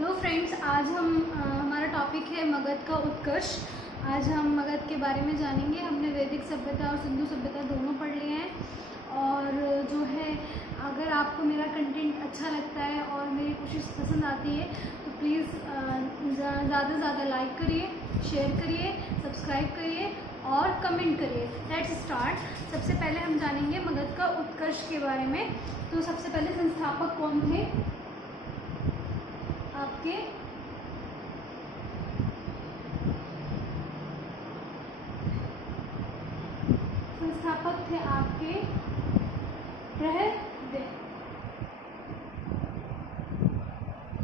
Hello friends, आज हमारा topic है मगध का उत्कर्ष। आज हम मगध के बारे में जानेंगे। हमने वैदिक सभ्यता और सिंधु सभ्यता दोनों पढ़ लिए हैं। और जो है, अगर आपको मेरा कंटेंट अच्छा लगता है और मेरी कोशिश पसंद आती है तो प्लीज़ ज़्यादा से ज़्यादा लाइक करिए, शेयर करिए, सब्सक्राइब करिए और कमेंट करिए। Let's start. सबसे पहले हम जानेंगे मगध का उत्कर्ष के बारे में। तो सबसे पहले संस्थापक कौन थे आपके? संस्थापक थे आपके बृहदेव।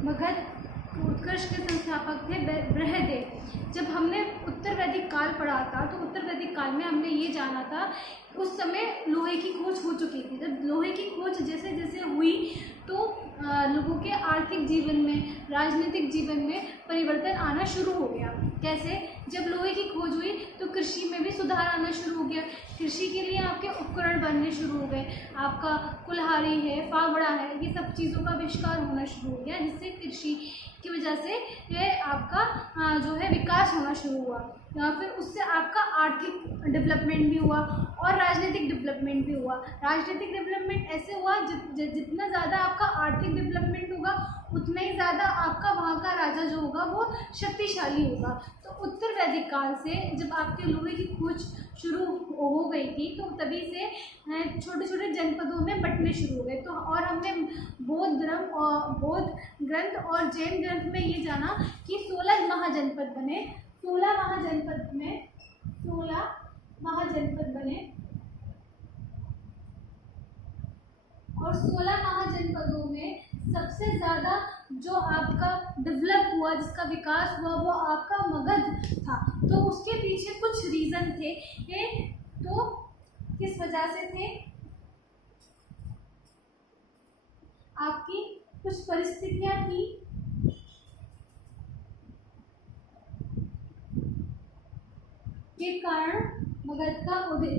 मगध उत्कर्ष के संस्थापक थे बृहदेव। जब हमने उत्तर वैदिक काल पढ़ा था तो उत्तर वैदिक काल में हमने ये जाना था, उस समय लोहे की खोज हो चुकी थी। जब लोहे की खोज जैसे जैसे हुई तो लोगों के आर्थिक जीवन में, राजनीतिक जीवन में परिवर्तन आना शुरू हो गया। कैसे? जब लोहे की खोज हुई तो कृषि में भी सुधार आना शुरू हो गया। कृषि के लिए आपके उपकरण बनने शुरू हो गए। आपका कुल्हाड़ी है, फावड़ा है, ये सब चीज़ों का आविष्कार होना शुरू हो गया, जिससे कृषि की वजह से ये आपका जो है विकास होना शुरू हुआ। फिर उससे आपका आर्थिक डेवलपमेंट भी हुआ और राजनीतिक डेवलपमेंट भी हुआ। राजनीतिक डेवलपमेंट ऐसे हुआ जितना ज़्यादा आपका आर्थिक डेवलपमेंट होगा उतना ही ज़्यादा आपका वहाँ का राजा जो होगा वो शक्तिशाली होगा। तो उत्तर वैदिक काल से जब आपके लोहे की खोज शुरू हो गई थी तो तभी से छोटे छोटे जनपदों में बंटने शुरू हो गए। तो और हमने बौद्ध ग्रंथ और जैन ग्रंथ में ये जाना कि 16 महाजनपद बने। 16 महाजनपद बने और 16 महाजनपदों में सबसे ज़्यादा जो आपका डेवलप हुआ, जिसका विकास हुआ, वो आपका मगध था। तो उसके पीछे कुछ रीज़न थे। तो किस वजह से थे? आपकी कुछ परिस्थितियां थी के कारण मगध का उदय।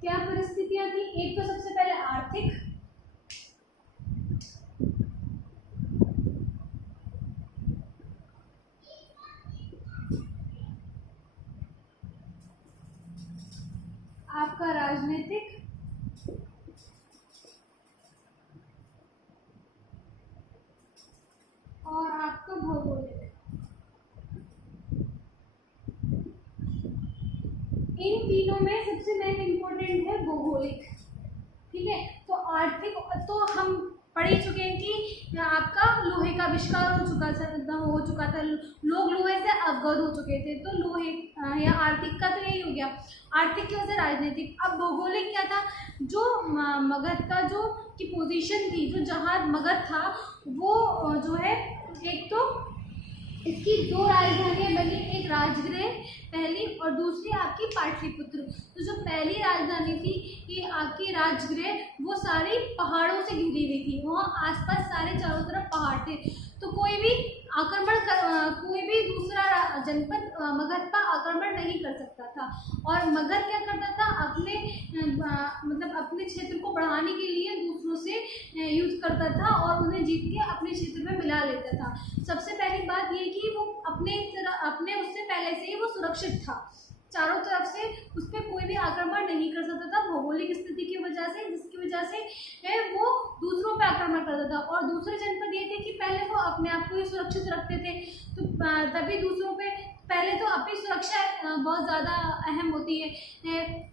क्या परिस्थितियां थी? एक तो सबसे पहले आर्थिक, आपका राजनीतिक और आपका भौगोलिक। इन तीनों में सबसे मेन इम्पोर्टेंट है भौगोलिक। ठीक है, तो आर्थिक तो हम पढ़ ही चुके हैं कि आपका लोहे का आविष्कार हो चुका था। लोग लोहे से अवगत हो चुके थे। तो लोहे या आर्थिक का तो यही हो गया। आर्थिक की वजह से राजनीतिक। अब भौगोलिक क्या था? जो मगध का जो की पोजीशन थी, जो जहाँ मगध था वो जो है, एक तो इसकी 2 राजधानियाँ बनी, एक राजगृह पहली और दूसरी आपकी पाटलिपुत्र। तो जो पहली राजधानी थी ये आपकी राजगृह, वो सारी पहाड़ों से घिरी हुई थी। वहाँ आसपास सारे चारों तरफ पहाड़ थे, तो कोई भी दूसरा जनपद मगध पर आक्रमण नहीं कर सकता था। और मगध क्या करता था? अपने क्षेत्र को बढ़ाने के लिए दूसरों से युद्ध करता था और उन्हें जीत के अपने क्षेत्र में मिला लेता था। सबसे पहली बात ये कि वो अपने उससे पहले से ही वो सुरक्षित था। चारों तरफ से उस पर कोई भी आक्रमण नहीं कर सकता था भौगोलिक स्थिति की वजह से, जिसकी वजह से वो दूसरों पर आक्रमण करता था। और दूसरे जनपद ये थे कि पहले वो अपने आप को ही सुरक्षित रखते थे, तो तभी दूसरों पे पहले तो अपनी सुरक्षा बहुत ज़्यादा अहम होती है।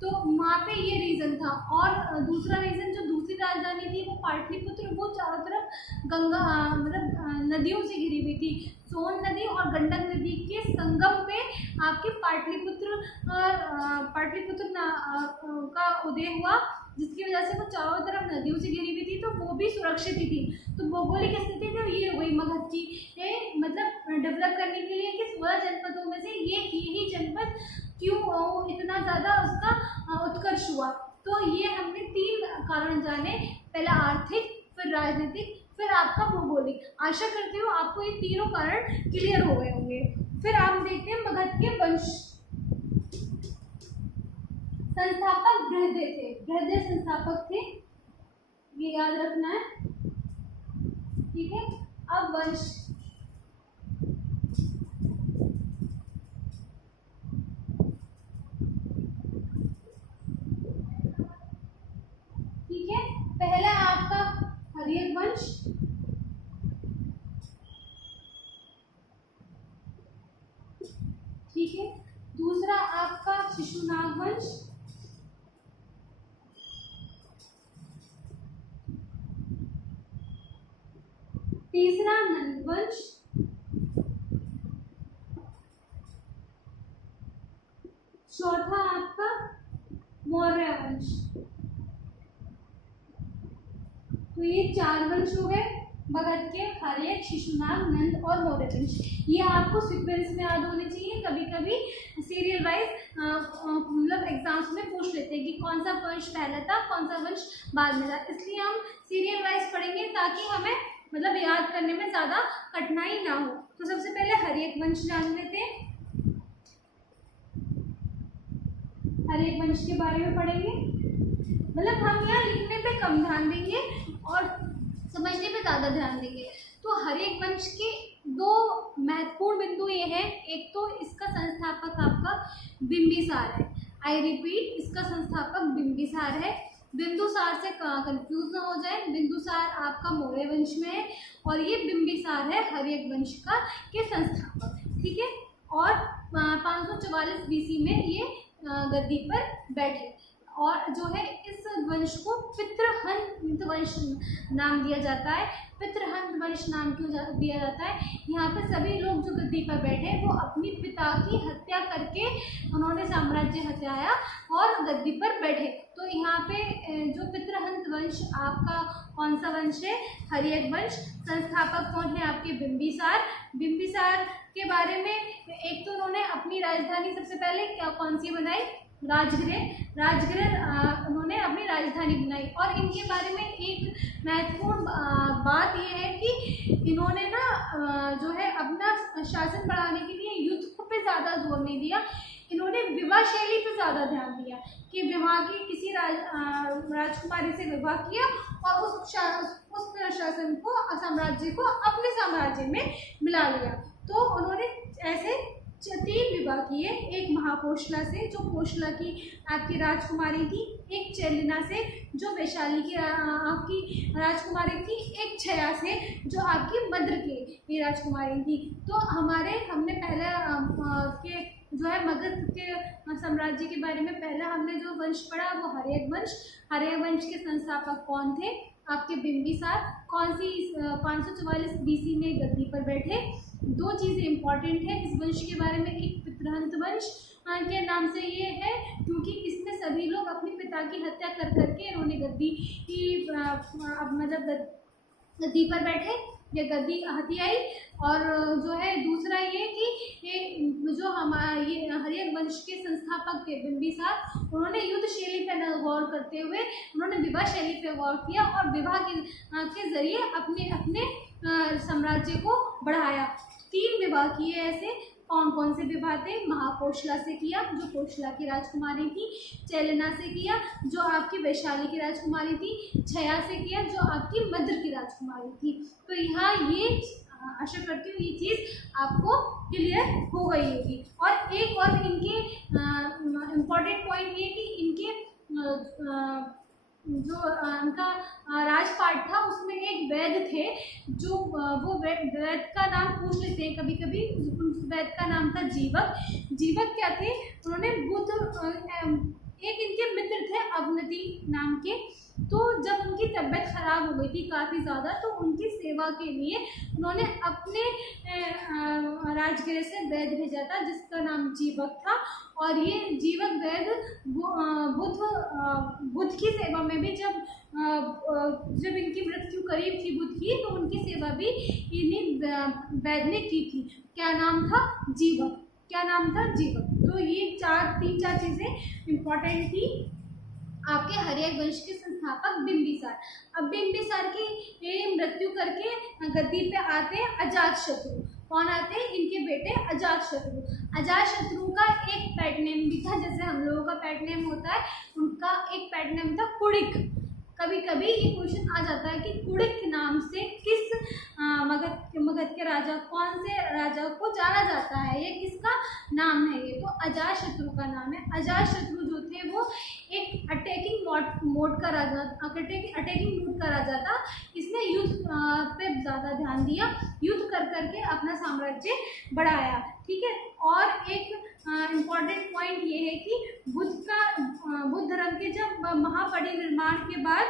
तो वहाँ पे ये रीज़न था। और दूसरा रीज़न, जो दूसरी राजधानी थी वो पाटलिपुत्र, वो चारों तरफ गंगा नदियों से घिरी हुई थी। सोन नदी और गंडक नदी के संगम पे आपके पाटलिपुत्र का उदय हुआ, जिसकी वजह से वो चारों तरफ नदियों से घिरी हुई थी, तो वो भी सुरक्षित ही थी। तो भौगोलिक स्थिति जो ये हो गई मगध की, मतलब डेवलप करने के लिए कि 16 जनपदों में से यही जनपद क्यों इतना ज़्यादा उसका उत्कर्ष हुआ। तो ये हमने 3 कारण जाने, पहला आर्थिक, फिर राजनीतिक, फिर आपका भौगोलिक। आशा करती हूँ आपको ये तीनों कारण क्लियर हो गए होंगे। फिर आप देखते हैं मगध के वंश। संस्थापक बृहदे थे, बृहदे संस्थापक थे, ये याद रखना है, ठीक है। अब वंश, ठीक है। पहला आपका हर्यक वंश, ठीक है। दूसरा आपका शिशुनाग वंश, तीसरा नंद वंश, चौथा आपका मौर्य वंश। तो ये 4 वंश हो गए मगध के, हर्यक, शिशुनाग, नंद और मौर्य वंश। ये आपको सीक्वेंस में याद होने चाहिए। कभी कभी सीरियल वाइज मतलब एग्जाम्स में पूछ लेते हैं कि कौन सा वंश पहला था, कौन सा वंश बाद में था, इसलिए हम सीरियल वाइज पढ़ेंगे ताकि हमें मतलब याद करने में ज़्यादा कठिनाई ना हो। तो सबसे पहले हर्यक वंश जान लेते हैं। हर्यक वंश के बारे में पढ़ेंगे, मतलब हम यहाँ लिखने पे कम ध्यान देंगे और समझने पे ज़्यादा ध्यान देंगे। तो हर्यक वंश के 2 महत्वपूर्ण बिंदु ये हैं, एक तो इसका संस्थापक आपका बिंबिसार है। आई रिपीट, इसका संस्थापक बिंबिसार है। बिंदुसार से कंफ्यूज ना हो जाए, बिंदुसार आपका मौर्य वंश में है और ये बिंबिसार है हर्यक वंश का के संस्थापक, ठीक है। और 544 BC में ये गद्दी पर बैठे और जो है इस वंश को पितृहंत वंश नाम दिया जाता है। पितृहंत वंश नाम क्यों दिया जाता है? यहाँ पे सभी लोग जो गद्दी पर बैठे वो अपनी पिता की हत्या करके उन्होंने साम्राज्य हत्याया और गद्दी पर बैठे। तो यहाँ पे जो पितृहंत वंश आपका कौन सा वंश है? हर्यक वंश। संस्थापक कौन है आपके? बिंबिसार। बिंबिसार के बारे में एक तो उन्होंने अपनी राजधानी सबसे पहले कौन सी बनाई? राजगृह। राजगृह उन्होंने अपनी राजधानी बनाई। और इनके बारे में एक महत्वपूर्ण बात यह है कि इन्होंने ना जो है अपना शासन बढ़ाने के लिए युद्ध पे ज़्यादा जोर नहीं दिया, इन्होंने विवाह शैली पे ज़्यादा ध्यान दिया कि विवाह की किसी राजकुमारी से विवाह किया और उस शासन को साम्राज्य को अपने साम्राज्य में मिला लिया। तो उन्होंने ऐसे 3 विवाह किए, एक महाकोशला से जो कोशला की आपकी राजकुमारी थी, एक चेलिना से जो वैशाली की आपकी राजकुमारी थी, एक छया से जो आपकी मद्र की राजकुमारी थी। तो हमने पहले के जो है मगध के साम्राज्य के बारे में पहला हमने जो वंश पढ़ा वो हर्यक वंश। हर्यक वंश के संस्थापक कौन थे? आपके बिंबिसार। कौन सी 544 BC में गद्दी पर बैठे। 2 चीज़ें इंपॉर्टेंट है इस वंश के बारे में। एक पितृहंत वंश के नाम से ये है क्योंकि इसमें सभी लोग अपने पिता की हत्या कर करके इन्होंने गद्दी की मतलब गद्दी पर बैठे या गद्दी हत्याई। और जो है दूसरा ये कि ये जो ये हर्यक वंश के संस्थापक थे बिंबिसार, उन्होंने युद्ध शैली पर गौर करते हुए उन्होंने विवाह शैली पर गौर किया और विवाह के जरिए अपने अपने साम्राज्य को बढ़ाया। 3 विवाह किए ऐसे। कौन कौन से विवाह थे? महाकोशला से किया जो कोशला की राजकुमारी थी, चेलिना से किया जो आपकी वैशाली की राजकुमारी थी, छया से किया जो आपकी मद्र की राजकुमारी थी। तो यहाँ ये आशा करती हूँ ये चीज़ आपको क्लियर हो गई होगी। और एक और इनके इम्पॉर्टेंट पॉइंट ये कि इनके जो उनका राजपाट था उसमें एक वैद्य थे जो वो वैद्य का नाम पूछ लेते हैं कभी कभी। उस वैद्य का नाम था जीवक। जीवक क्या थे? उन्होंने बुद्ध एक इनके मित्र थे अवनति नाम के। तो जब उनकी तबीयत खराब हो गई थी काफ़ी ज़्यादा तो उनकी सेवा के लिए उन्होंने अपने राजगृह से वैद्य भेजा था जिसका नाम जीवक था। और ये जीवक वैद्य बुद्ध की सेवा में भी जब इनकी मृत्यु करीब थी बुद्ध की तो उनकी सेवा भी इन्हीं वैद्य ने की थी। क्या नाम था? जीवक। क्या नाम था? जीवक। तो ये 3-4 चीज़ें इम्पॉर्टेंट थी आपके हर्यक वंश के संस्थापक बिंबिसार। अब बिंबिसार की मृत्यु करके गद्दी पे आते हैं अजातशत्रु। कौन आते हैं? इनके बेटे अजातशत्रु। अजातशत्रु उनका एक पेट नेम भी था, जैसे हम लोगों का पेट नेम होता है, उनका एक पेट नेम था कुड़िक। कभी कभी ये क्वेश्चन आ जाता है कि कुड़िक नाम से किस मगध के राजा, कौन से राजा को जाना जाता है, ये किसका नाम है? ये तो अजातशत्रु का नाम है। अजातशत्रु जो थे वो एक अटैकिंग मोड का राजा, अटैकिंग मोड का राजा था। इसने युद्ध पे ज़्यादा ध्यान दिया, युद्ध कर करके अपना साम्राज्य बढ़ाया। ठीक है, और एक इम्पॉर्टेंट पॉइंट ये है कि बुद्ध धर्म के जब महापरिनिर्वाण के बाद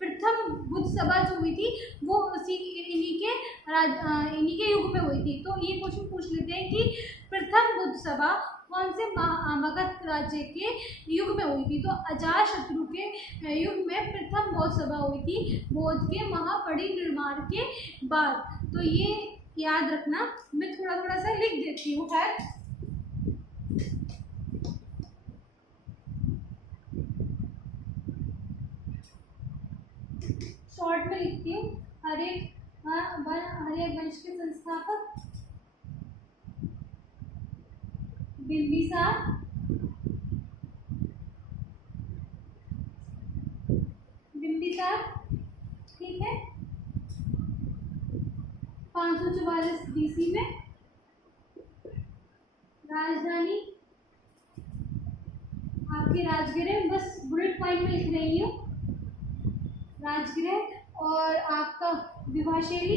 प्रथम बुद्ध सभा जो हुई थी वो इन्हीं के युग में हुई थी। तो ये क्वेश्चन पूछ लेते हैं कि प्रथम बुद्ध सभा कौन से मगध राज्य के युग में हुई थी? तो अजातशत्रु के युग में प्रथम बौद्ध सभा हुई थी, बौद्ध के महापरिनिर्वाण के बाद। तो ये याद रखना, मैं थोड़ा थोड़ा सा लिख देती हूँ। खैर, शॉर्ट में लिखती हूँ। हर्यक वंश के संस्थापक बिंबिसार, ठीक है, 544 BC में। राजधानी आपकी राजगृह, बस बुलेट पॉइंट में लिख रही हूँ, राजगृह। और आपका विवाह शैली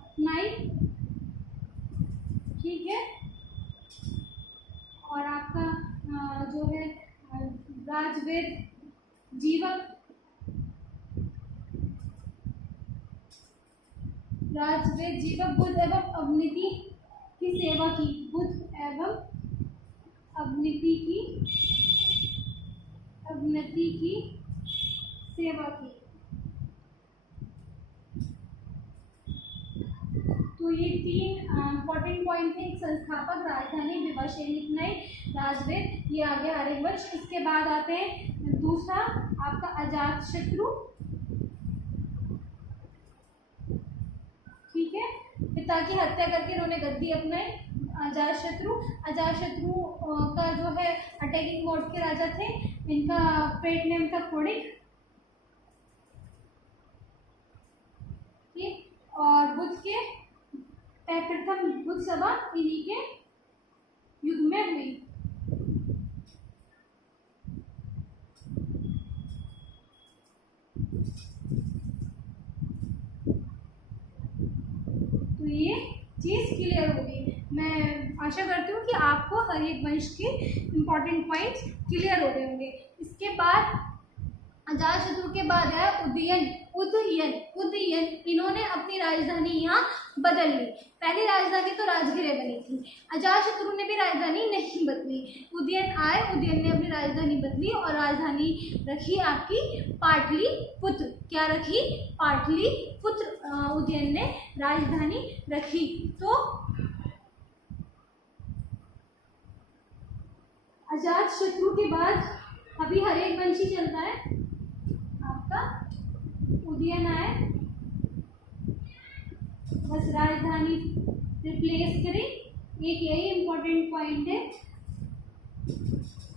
अपनाई, ठीक है। और आपका जो है राजवेद जीवक, बुद्ध एवं अवनीति की सेवा की, बुद्ध एवं अवनीति की सेवा की। तो ये 3 इम्पॉर्टेंट पॉइंट थे। एक संस्थापक, राजधानी, विवाह शैली अपनाई, राजवेद, ये आ गया आर्यवंश। इसके बाद आते हैं दूसरा आपका अजातशत्रु, ठीक है, पिता की हत्या करके इन्होंने गद्दी अपनाई। अजातशत्रु का जो है अटैकिंग मोड के राजा थे, इनका पेट नेम था कुड़िक, ठीक। और बुद्ध के प्रथम बुद्ध सभा इन्हीं के युग में हुई। तो ये चीज़ क्लियर होगी। मैं आशा करती हूँ कि आपको हर एक वंश के इम्पॉर्टेंट पॉइंट्स क्लियर हो गए होंगे। इसके बाद अजातशत्रु के बाद है उदयन। इन्होंने अपनी राजधानी यहाँ बदल ली। पहली राजधानी तो राजगृह बनी थी, अजातशत्रु ने भी राजधानी नहीं बदली। उदयन ने अपनी राजधानी बदली और राजधानी रखी आपकी पाटलिपुत्र। क्या रखी? पाटलिपुत्र उदयन ने राजधानी रखी। तो अजातशत्रु के बाद अभी हर एक वंशी चलता है आपका। उदयन आए, बस राजधानी रिप्लेस करें। एक यही इम्पोर्टेंट पॉइंट है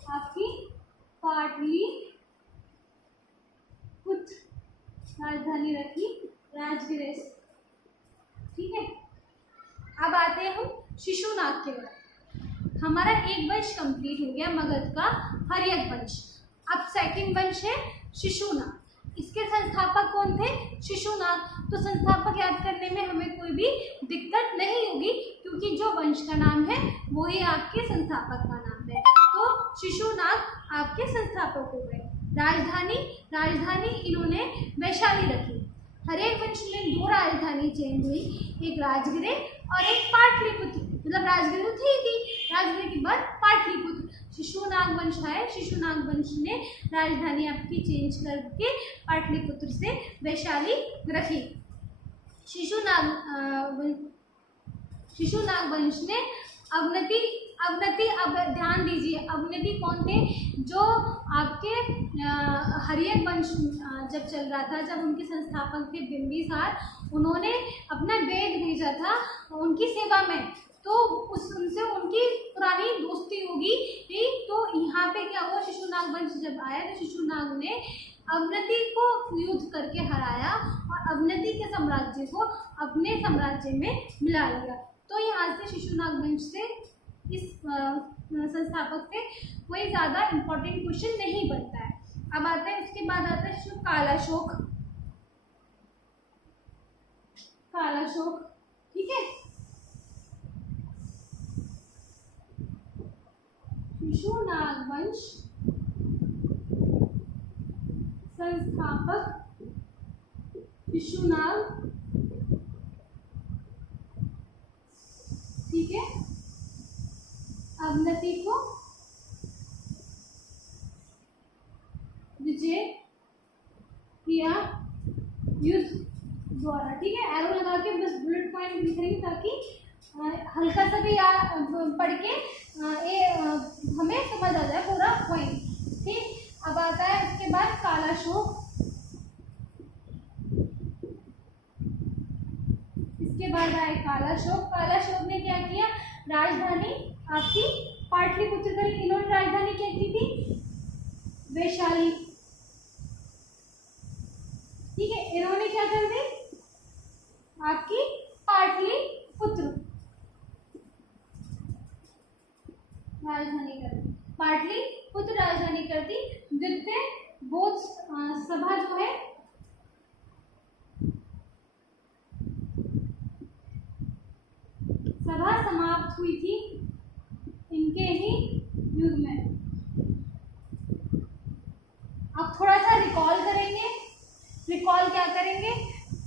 आपकी, पाटलिपुत्र राजधानी रखी, राजगृह, ठीक है। अब आते हैं हम शिशुनाग के बाद। हमारा एक वंश कंप्लीट हो गया मगध का, हर्यक वंश। अब सेकंड वंश है शिशुनाग। इसके संस्थापक कौन थे? शिशुनाग। तो संस्थापक याद करने में हमें कोई भी दिक्कत नहीं होगी, क्योंकि जो वंश का नाम है वही आपके संस्थापक का नाम है। तो शिशुनाग आपके संस्थापक हो गए। राजधानी इन्होंने वैशाली रखी। हर एक वंश में 2 राजधानी चेंज हुई, एक राजगृह और एक पाटलिपुत्र। मतलब राजगृह थी, राजगृह के बाद पाटलिपुत्र। शिशुनाग वंश है, शिशुनाग वंश ने राजधानी आपकी चेंज करके पाटलिपुत्र से वैशाली रखी। शिशुनाग वंश ने अवनति, अब ध्यान दीजिए, अवनति कौन थे? जो आपके हर्यक वंश जब चल रहा था, जब उनके संस्थापक थे बिंबिसार, उन्होंने अपना वेद भेजा था उनकी सेवा में, तो उनसे उनकी पुरानी दोस्ती होगी। तो यहाँ पे क्या हुआ, शिशुनाग वंश जब आया तो शिशुनाग ने अवनति को युद्ध करके हराया और अवनति के साम्राज्य को अपने साम्राज्य में मिला लिया। तो यहाँ से शिशुनाग वंश से इस संस्थापक से कोई ज़्यादा इम्पोर्टेंट क्वेश्चन नहीं बनता है। अब आता है, उसके बाद आता है कालाशोक। कालाशोक, ठीक है, शिशुनाग वंश संस्थापक शिशुनाग, ठीक है, अवनति को विजय किया युद्ध द्वारा, ठीक है। एरो लगा के बस बुलेट पॉइंट लिख रही हूँ ताकि हल्का सा भी पढ़ के हमें समझ आ जाए पूरा पॉइंट, ठीक। अब आता है उसके बाद कालाशोक। इसके बाद आए कालाशोक। कालाशोक ने क्या किया, राजधानी आपकी पाटलिपुत्र करी। इन्होंने राजधानी क्या की थी, वैशाली, ठीक है। इन्होंने क्या कर दी, आपकी पाटलिपुत्र राजधानी कर दी, पाटलिपुत्र राजधानी कर दी। द्वितीय बोध सभा जो है, सभा समाप्त हुई थी इनके ही युग में। अब थोड़ा सा रिकॉल करेंगे। रिकॉल क्या करेंगे,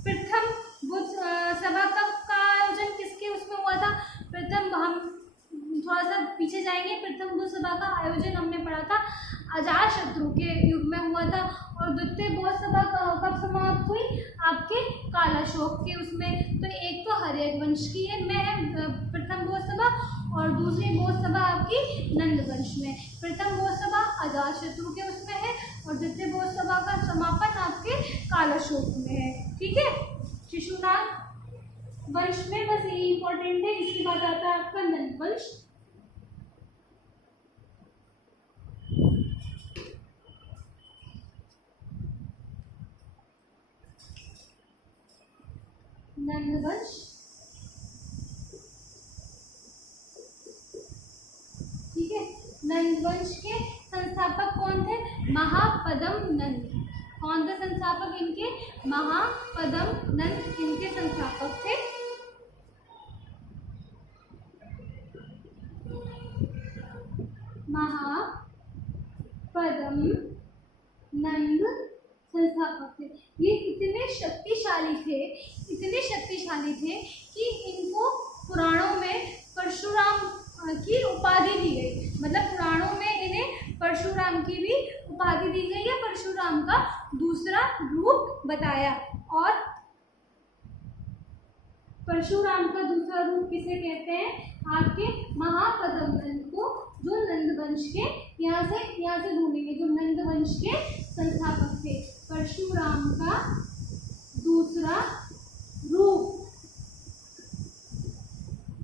प्रथम बुद्ध सभा का आयोजन किसके उसमें हुआ था? प्रथम, हम थोड़ा सा पीछे जाएंगे। प्रथम बुद्ध सभा का आयोजन हमने पढ़ा था अजातशत्रु के युग में हुआ था। और द्वितीय बौद्ध सभा कब समाप्त हुई, आपके कालाशोक के उसमें। तो एक तो हर्यक वंश की है में प्रथम बौद्ध सभा, और दूसरी बौद्ध सभा आपकी नंद वंश में। प्रथम बौद्ध सभा अजातशत्रु के उसमें है और द्वितीय बौद्ध सभा का समापन आपके कालाशोक में है, ठीक है। शिशुनाग वंश में बस यही इंपॉर्टेंट है। इसके बाद आता है आपका नंद वंश। नंद वंश, ठीक है। नंद वंश के संस्थापक कौन थे? महापद्म नंद। कौन थे संस्थापक इनके? महापद्म नंद इनके संस्थापक थे। महापद्म नंद संस्थापक थे। ये इतने शक्तिशाली थे कि इनको पुराणों में परशुराम की उपाधि दी गई। मतलब पुराणों में इन्हें परशुराम की भी उपाधि दी गई है, परशुराम का दूसरा रूप बताया। और परशुराम का दूसरा रूप किसे कहते हैं? आपके महापद्म नंद को, जो नंद वंश के यहाँ से ढूंढेंगे, जो नंद वंश के संस्थापक थे। परशुराम का दूसरा रूप,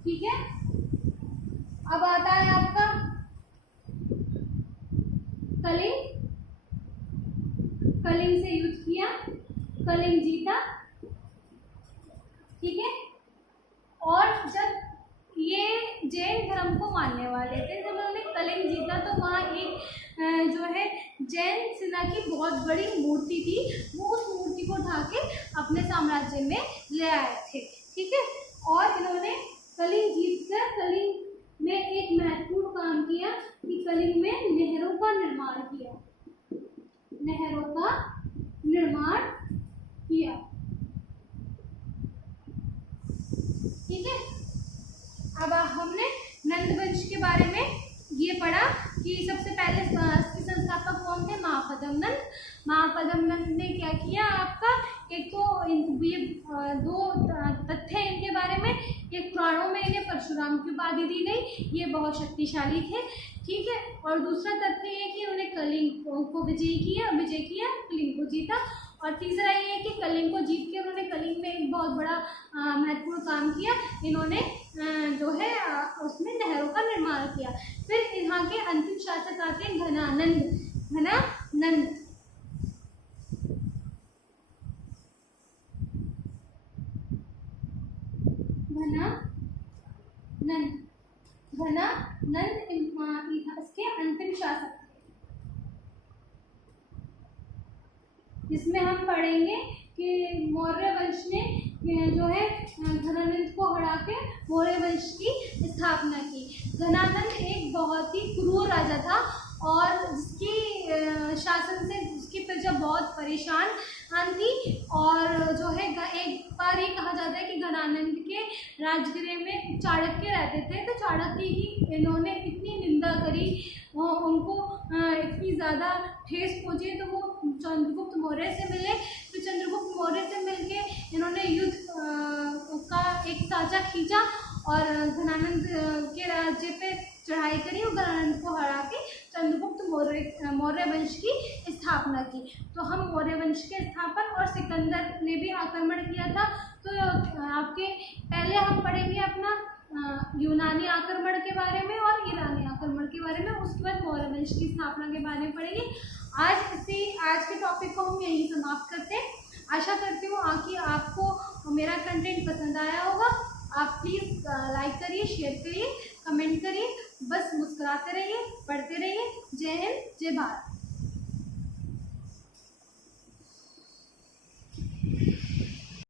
ठीक है। अब आता है आपका कलिंग। कलिंग से युद्ध किया, कलिंग जीता, ठीक है। और जब ये जैन धर्म को मानने वाले थे, जब उन्होंने कलिंग जीता तो वहाँ एक जो है जैन सेना की बहुत बड़ी मूर्ति थी, वो उस मूर्ति को उठा के अपने साम्राज्य में ले आए थे, ठीक है। और इन्होंने कलिंग जीतकर कलिंग में एक महत्वपूर्ण काम किया कि कलिंग में नहरों का निर्माण किया, नहरों का निर्माण किया, ठीक है। अब हमने नंद वंश के बारे में ये पढ़ा कि सबसे पहले इसके संस्थापक कौन थे? महापद्म नंद। महापद्म नंद ने क्या किया आपका, एक तो ये दो तथ्य इनके बारे में एक पुराणों में इन्हें परशुराम की उपाधि दी गई, ये बहुत शक्तिशाली थे, ठीक है। और दूसरा तथ्य ये कि उन्होंने कलिंग को विजय किया, कलिंग को जीता। और तीसरा ये है कि कलिंग को जीत के उन्होंने कलिंग में एक बहुत बड़ा महत्वपूर्ण काम किया, इन्होंने जो है उसमें नहरों का निर्माण किया। फिर यहाँ के अंतिम शासक आते हैं घनानंद। इसके अंतिम शासक, जिसमें हम पढ़ेंगे कि मौर्य वंश ने जो है घनानंद को हरा के मौर्य वंश की स्थापना की। घनानंद एक बहुत ही क्रूर राजा था और जिसकी शासन से उसकी प्रजा बहुत परेशान थी। और जो है एक बार ये कहा जाता है कि घनानंद के राजगृह में चाणक्य रहते थे, तो चाणक्य की इन्होंने इतनी निंदा करी, उनको इतनी ज़्यादा ठेस पहुँची, तो वो चंद्रगुप्त मौर्य से मिले। तो चंद्रगुप्त मौर्य से मिलके इन्होंने युद्ध का एक साँचा खींचा और घनानंद के राज्य पे चढ़ाई करी और घनानंद को हरा के चंद्रगुप्त मौर्य वंश की स्थापना की। तो हम मौर्य वंश के स्थापन, और सिकंदर ने भी आक्रमण किया था। तो आपके पहले हम पढ़ेंगे अपना यूनानी आक्रमण के बारे में और ईरानी आक्रमण के बारे में, उसके बाद मौर्य वंश की स्थापना के बारे में पढ़ेंगे। आज के टॉपिक को हम यहीं समाप्त करते हैं। आशा करती हूँ कि आपको मेरा कंटेंट पसंद आया होगा। आप प्लीज़ लाइक करिए, शेयर करिए, कमेंट करिए, बस मुस्कुराते रहिए, पढ़ते रहिए। जय हिंद, जय भारत।